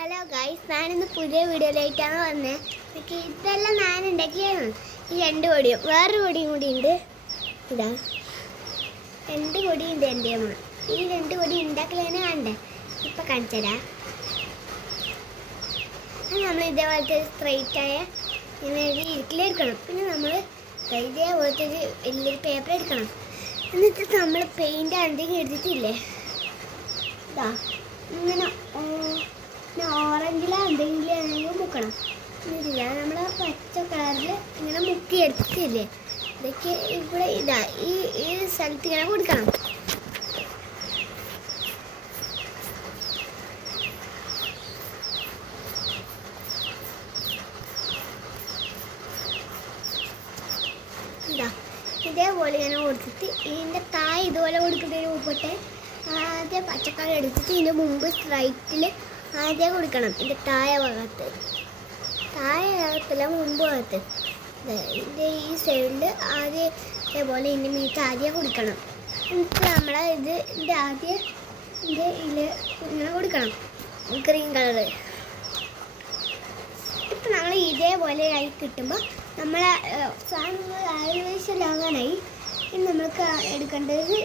Hello guys, ഞാനിന്ന് പുതിയ വീഡിയോയിലേക്കാണ് വന്നത്. ഇതെല്ലാം ഞാൻ ഉണ്ടാക്കിയാണ്. ഈ രണ്ട് പൊടിയും വേറൊരു പൊടിയും കൂടി ഉണ്ട്. ഇതാ രണ്ട് പൊടിയുണ്ട് എൻ്റെ അമ്മ. ഈ രണ്ട് പൊടി ഉണ്ടാക്കലാണ് കണ്ടേ. ഇപ്പം കാണിച്ചതാ. നമ്മൾ ഇതേപോലത്തെ സ്ട്രൈറ്റായ ഇങ്ങനെ ഇരിക്കലെടുക്കണം. പിന്നെ നമ്മൾ ഇതേപോലത്തെ ഒരു വലിയൊരു പേപ്പർ എടുക്കണം. എന്നിട്ട് നമ്മൾ പെയിൻ്റ് എന്തെങ്കിലും എടുത്തിട്ടില്ലേ, ഇതാ ഇങ്ങനെ ഓറഞ്ചിൽ എന്തെങ്കിലും മുക്കണം. എന്നിട്ടില്ല നമ്മൾ പച്ച കളറിൽ ഇങ്ങനെ മുക്കി എടുത്തില്ലേ, ഇതൊക്കെ ഇവിടെ ഇതാ ഈ സ്ഥലത്ത് ഇങ്ങനെ കൊടുക്കണം. ഇതാ ഇതേപോലെ ഇങ്ങനെ കൊടുത്തിട്ട് ഇതിൻ്റെ താഴെ ഇതുപോലെ കൊടുക്കുന്നതിന് മുമ്പത്തെ ആദ്യം പച്ചക്കറി എടുത്തിട്ട് ഇതിൻ്റെ മുമ്പ് സ്ട്രൈറ്റിൽ ആദ്യം കൊടുക്കണം. ഇതിൻ്റെ താഴെ ഭാഗത്തില്ല മുമ്പ് ഭാഗത്ത് ഇതിൻ്റെ ഈ സൈഡിൽ ആദ്യം ഇതേപോലെ ഇതിൻ്റെ മീറ്റ് ആദ്യം കൊടുക്കണം. എന്നിട്ട് നമ്മളെ ഇതിൻ്റെ ആദ്യം ഇതിൻ്റെ ഇങ്ങനെ കൊടുക്കണം ഗ്രീൻ കളറ്. ഇപ്പം നമ്മൾ ഇതേപോലെ ആയി കിട്ടുമ്പോൾ നമ്മളെ സാധനങ്ങൾ ഏകദേശം ആകാനായി. ഇനി നമ്മൾക്ക് എടുക്കേണ്ടത്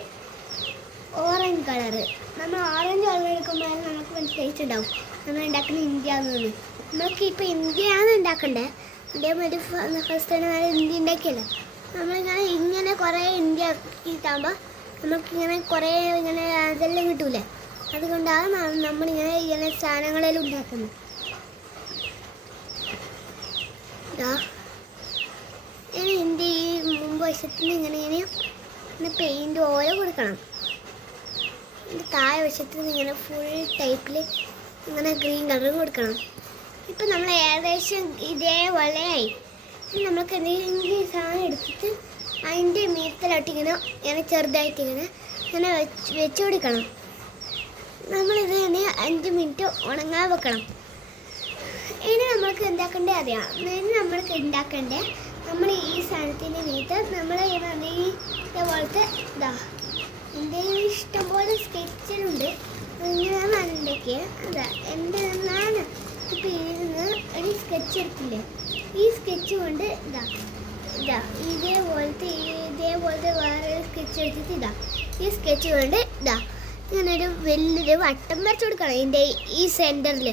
ഓറഞ്ച് കളറ്. നമ്മൾ ഓറഞ്ച് കളർ എടുക്കുമ്പോൾ നമുക്ക് മനസ്സിലായിട്ടുണ്ടാവും നമ്മൾ ഉണ്ടാക്കുന്ന ഇന്ത്യ എന്ന്. നമ്മൾക്ക് ഇപ്പോൾ ഇന്ത്യയാണ് ഉണ്ടാക്കണ്ടേ. അതേമാതിരി ഫസ്റ്റ് തന്നെ നല്ല ഇന്ത്യ ഉണ്ടാക്കിയല്ലോ. നമ്മളിങ്ങനെ കുറേ ഇന്ത്യ ആക്കിയിട്ടാകുമ്പോൾ നമുക്കിങ്ങനെ കുറേ ഇങ്ങനെ അതെല്ലാം കിട്ടൂലേ. അതുകൊണ്ടാണ് നമ്മളിങ്ങനെ സാധനങ്ങളെല്ലാം ഉണ്ടാക്കുന്നത്. ഇങ്ങനെ ഇതിൻ്റെ ഈ മുമ്പ് വശത്തിന് ഇങ്ങനെ പെയിൻറ്റ് ഓല കൊടുക്കണം. ഇതിൻ്റെ താഴെ വശത്തിന് ഇങ്ങനെ ഫുൾ ടൈപ്പിൽ ഇങ്ങനെ ഗ്രീൻ കളർ കൊടുക്കണം. ഇപ്പം നമ്മൾ ഏകദേശം ഇതേപോലെ ആയി. നമ്മൾക്ക് എന്തെങ്കിലും സാധനം എടുത്തിട്ട് അതിൻ്റെ മീത്തിലോട്ട് ഇങ്ങനെ ചെറുതായിട്ട് ഇങ്ങനെ വെച്ച് കൊടുക്കണം. നമ്മളിത് 5 മിനിറ്റ് ഉണങ്ങാൻ വെക്കണം. ഇനി നമ്മൾക്ക് എന്താക്കേണ്ടത് അറിയാം. ഇനി നമ്മൾക്ക് ഉണ്ടാക്കേണ്ടത് നമ്മൾ ഈ സാധനത്തിൻ്റെ മീത്ത് നമ്മൾ ഇതേപോലത്തെ എൻ്റെ ഇഷ്ടംപോലെ സ്കെച്ചിലുണ്ട്. ഇങ്ങനെയാണ് ഉണ്ടാക്കിയത്. അതാ എൻ്റെ ഞാൻ ഇപ്പം ഇരുന്ന് ഒരു സ്കെച്ച് എടുത്തില്ലേ, ഈ സ്കെച്ച് കൊണ്ട് ഇതേപോലത്തെ വേറെ സ്കെച്ച് എടുത്തിട്ട് ഈ സ്കെച്ച് കൊണ്ട് ഇങ്ങനൊരു വലിയൊരു വട്ടം വരച്ച് കൊടുക്കണം ഇതിൻ്റെ ഈ സെൻറ്ററിൽ.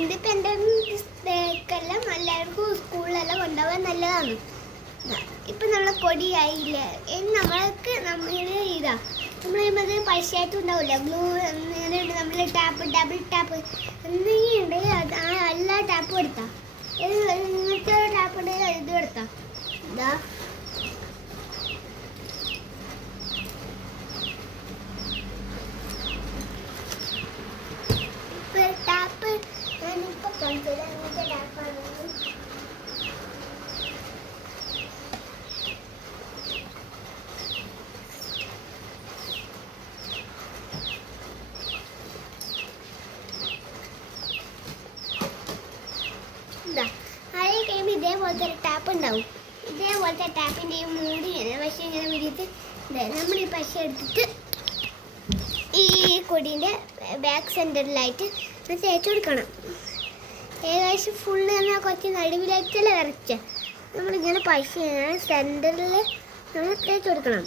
ഇൻഡിപെൻഡൻസ് എല്ലാവർക്കും സ്കൂളിലെല്ലാം കൊണ്ടുപോകാൻ നല്ലതാണ്. ഇപ്പം നമ്മളെ കൊടിയായില്ലേ. ഇനി നമ്മൾക്ക് നമ്മളിത് പൈസയായിട്ട് ഉണ്ടാവില്ല. ഗ്ലൂ അങ്ങനെ നമ്മൾ ഡബിൾ ടാപ്പ് എന്തെങ്കിലും ഉണ്ടെങ്കിൽ എല്ലാ ടാപ്പും എടുത്താൽ ഇങ്ങനത്തെ ടാപ്പ് ഉണ്ടെങ്കിൽ ഇതും എടുത്താൽ ടാപ്പ് ഞാനിപ്പോൾ കാണിച്ചത് അങ്ങനത്തെ ടാപ്പാണ്. ആദ്യം കഴിയുമ്പോൾ ഇതേപോലത്തെ ഒരു ടാപ്പ് ഉണ്ടാവും. ഇതേപോലത്തെ ടാപ്പിൻ്റെ ഈ മൂടി പക്ഷേ ഇങ്ങനെ വിരിയിട്ട് നമ്മൾ ഈ പശ എടുത്തിട്ട് ഈ കൊടീൻ്റെ ബാക്ക് സെൻറ്ററിലായിട്ട് തേച്ച് കൊടുക്കണം. ഏകദേശം ഫുള്ള് എന്നാൽ കുറച്ച് നടുവിലായിട്ടല്ലേ വരച്ച് നമ്മളിങ്ങനെ പശ സെൻറ്ററിൽ നമ്മൾ തേച്ച് കൊടുക്കണം.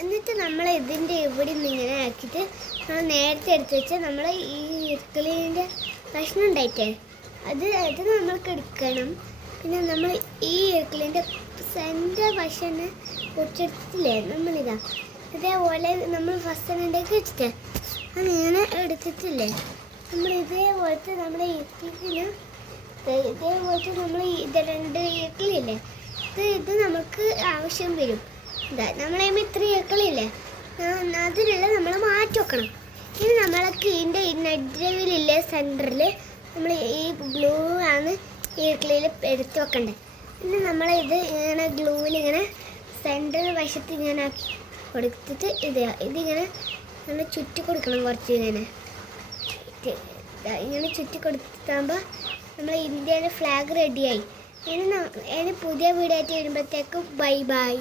എന്നിട്ട് നമ്മൾ ഇതിൻ്റെ ഇവിടെ നിന്ന് ഇങ്ങനെ ആക്കിയിട്ട് നമ്മൾ നേരത്തെ എടുത്ത് വെച്ച് നമ്മൾ ഈ ഇർക്കിളിൻ്റെ കഷ്ണം ഉണ്ടായിട്ടേ അത് നമ്മൾക്ക് എടുക്കണം. പിന്നെ നമ്മൾ ഈ ഇർക്കിളിൻ്റെ സെൻറ്റർ വശം പൊടിച്ചെടുത്തില്ലേ ഇതേപോലെ നമ്മൾ ഫസ്റ്റ് തന്നെ ഉണ്ടാക്കി വെച്ചിട്ട് അങ്ങനെ എടുത്തിട്ടില്ലേ നമ്മൾ ഇതേപോലത്തെ നമ്മുടെ ഇർക്കിളിന് ഇതേപോലത്തെ നമ്മൾ രണ്ട് ഇർക്കിളില്ലേ ഇത് നമുക്ക് ആവശ്യം വരും. നമ്മളതിന് ഇത്ര ഇർക്കിളില്ലേ അതിനുള്ള നമ്മൾ മാറ്റി വെക്കണം. ഇനി നമ്മൾക്ക് ഇതിൻ്റെ നടുവിലില്ലേ സെൻറ്ററിൽ നമ്മൾ ഈ ഗ്ലൂ ആണ് ഈ ഇഡ്ഡലിയിൽ എടുത്ത് വെക്കേണ്ടത്. പിന്നെ നമ്മളിത് ഇങ്ങനെ ഗ്ലൂവിൽ ഇങ്ങനെ സെൻറ്റർ വശത്ത് ഇങ്ങനെ ആക്കി കൊടുത്തിട്ട് ഇതിങ്ങനെ ഇങ്ങനെ ചുറ്റി കൊടുക്കണം. കുറച്ച് ഇങ്ങനെ ചുറ്റി കൊടുത്താകുമ്പോൾ നമ്മൾ ഇന്ത്യയുടെ ഫ്ലാഗ് റെഡിയായി. ഇനി പുതിയ വീഡിയോ ആയിട്ട് വരുമ്പോഴത്തേക്കും ബൈ ബൈ.